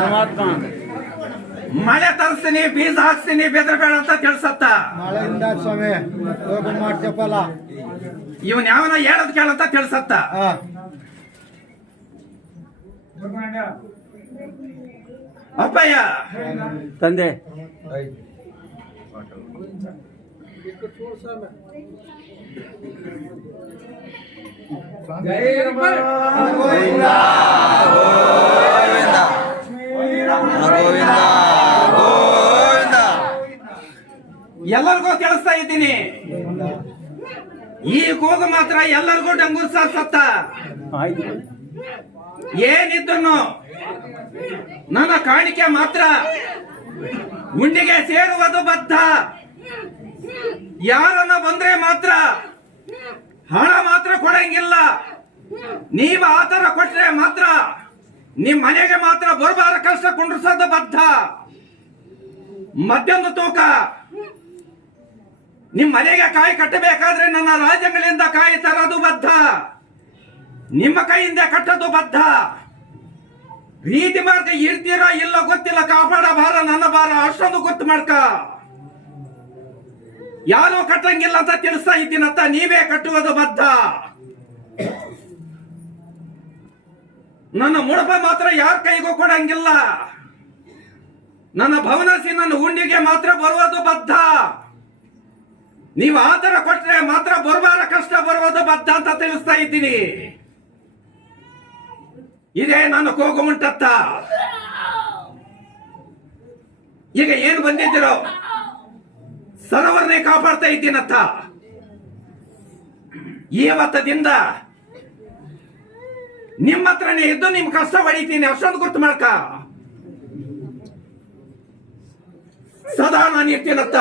ಪರಮಾತ್ಮ ಮಳೆ ತರಿಸ್ತೀನಿ ಬೀಜ ಹಾಕ್ಸ್ತೀನಿ ಬೆದರಬೇಡ ಅಂತ ತಿಳಿಸತ್ತ. ಮಳೆಯಿಂದ ಸ್ವಾಮಿ ಮಾಡ್ತಪ್ಪಲ್ಲ ಇವನ್ ಯಾವನ ಹೇಳದ್ ಕೇಳಂತ ತಿಳಿಸತ್ತ. ಅಪ್ಪಯ್ಯ ತಂದೆ ಎಲ್ಲರಿಗೂ ತಿಳಿಸ್ತಾ ಇದ್ದೀನಿ, ಈ ಕೂಗು ಮಾತ್ರ ಎಲ್ಲರಿಗೂ ಡಂಗೂರ್ ಸತ್ತ. ಏನಿದ್ರು ನನ್ನ ಕಾಣಿಕೆ ಮಾತ್ರ ಉಂಡಿಗೆ ಸೇರುವುದು ಬದ್ಧ. ಯಾರನ್ನ ಬಂದ್ರೆ ಮಾತ್ರ ಹಣ ಮಾತ್ರ ಕೊಡಂಗಿಲ್ಲ. ನೀವು ಆತರ ಕೊಟ್ರೆ ಮಾತ್ರ ನಿಮ್ ಮನೆಗೆ ಮಾತ್ರ ಬರಬಾರ ಕಷ್ಟ ಕುಂಡ್ರಿಸೋದು ಬದ್ಧ. ಮತ್ತೊಂದು ತೂಕ, ನಿಮ್ ಮನೆಗೆ ಕಾಯಿ ಕಟ್ಟಬೇಕಾದ್ರೆ ನನ್ನ ರಾಜ್ಯಗಳಿಂದ ಕಾಯಿ ತರೋದು ಬದ್ಧ. ನಿಮ್ಮ ಕೈಯಿಂದ ಕಟ್ಟೋದು ಬದ್ಧ. ರೀತಿ ಮಾರ್ಗ ಇರ್ತೀರಾ ಇಲ್ಲ ಗೊತ್ತಿಲ್ಲ, ಕಾಪಾಡ ಭಾರ ನನ್ನ ಭಾರ ಅಷ್ಟೊಂದು ಗೊತ್ತು ಮಾಡ್ಕ. ಯಾರು ಕಟ್ಟಂಗಿಲ್ಲ ಅಂತ ತಿಳಿಸ್ತಾ ಇದ್ದೀನಂತ, ನೀವೇ ಕಟ್ಟುವುದು ಬದ್ಧ. ನನ್ನ ಮುಡಪ ಮಾತ್ರ ಯಾರ ಕೈಗೂ ಕೊಡಂಗಿಲ್ಲ. ನನ್ನ ಭವನಸಿ ನನ್ನ ಉಂಡಿಗೆ ಮಾತ್ರ ಬರುವುದು ಬದ್ಧ. ನೀವು ಆತರ ಕೊಟ್ರೆ ಮಾತ್ರ ಬರಬಾರ ಕಷ್ಟ ಬರುವುದು ಬದ್ಧ ಅಂತ ತಿಳಿಸ್ತಾ ಇದ್ದೀನಿ. ಇದೇ ನಾನು ಕೂಗು ಮುಂಟತ್ತ. ಈಗ ಏನು ಬಂದಿದ್ದೀರೋ ಸರೋವರನೇ ಕಾಪಾಡ್ತಾ ಇದ್ದೀನತ್ತ. ಇವತ್ತದಿಂದ ನಿಮ್ಮ ಹತ್ರನೇ ಇದ್ದು ನಿಮ್ ಕಷ್ಟ ಹೊಡಿತೀನಿ, ಅಷ್ಟೊಂದು ಗೊತ್ತು ಮಾಡ್ಕ. ಸದಾ ನಾನು ಇರ್ತೀನತ್ತ.